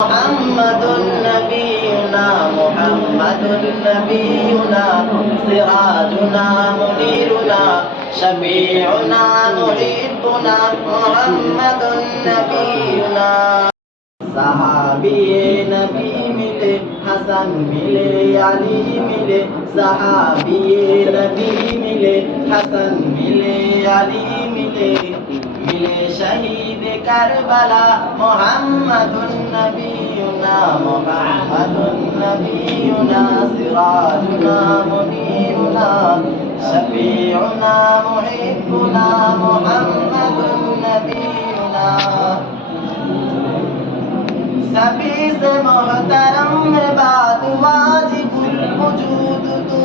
মুহাম্মাদুন নবিয়ুনা মুহাম্মাদুন নবিয়ুনা সিরাজুনা মুনিরুনা শফিউনা মুহিব্বুনা মুহাম্মাদুন নবিয়ুনা সাহাবিয়ে নবী মিলে হাসান মিলে আলী মিলে সাহাবিয়ে নবী মিলে হাসান মিলে আলী মিলে মিলে শহীদ কারবালা মুহাম্মাদুন নবিয়ুনা মুহাম্মাদুন নবিয়ুনা সিরাজুনা মুনিরুনা শফিউনা মুহিব্বুনা মুহাম্মাদুন নবিয়ুনা सभी से मोहतरम में बात वाजिबुल वजूद तू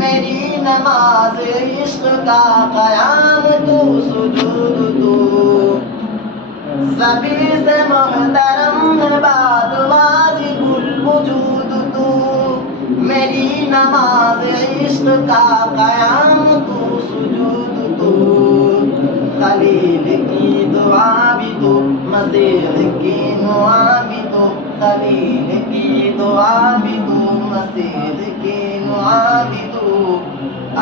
मेरी नमाज इश्क का क़याम तू सुजूद तू सभी से मोहतरम में बात वाजिबुल वजूद तू मेरी नमाज इश्क का क़याम तू सुजूद तू खलील की दुआ भी तो मसीह की दुआ भी तो खलील की दुआ भी तो मसीह की दुआ भी तो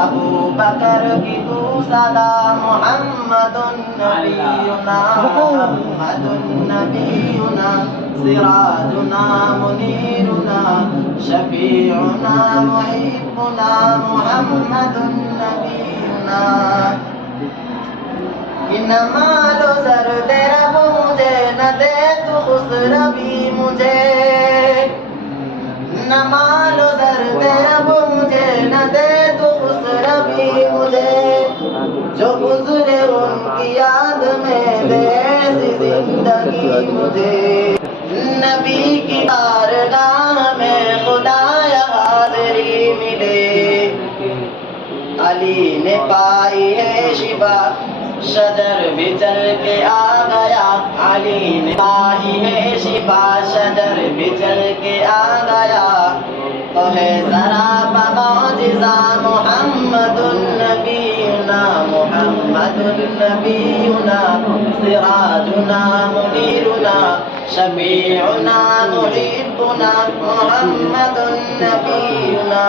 अबू बकर की तो सदा मुहम्मदुन नबियुना मुहम्मदुन नबियुना सिराजुना मुनीरुना शफीउना मुहिब्बुना मुहम्मदुन नबियुना न मालो सर तेरा वो मुझे न दे तू खुसरबी मुझे न मालो सर तेरा वो मुझे न दे तू खुसरबी मुझे जो गुजरे उनकी याद में दे ऐसी जिंदगी मुझे नबी की बारगाह में खुदाया हाज़िरी मिले अली ने पाई है शिफा शजर भी चल के आ गया अली ने पाई है शिफा शजर भी चल के आ गया तो है जरा मौजिज़ा मुहम्मदुन नबियुना मुहम्मदुन नबियुना सिराजुना मुनीरुना शफीउना मुहिब्बुना मुहम्मदुन नबियुना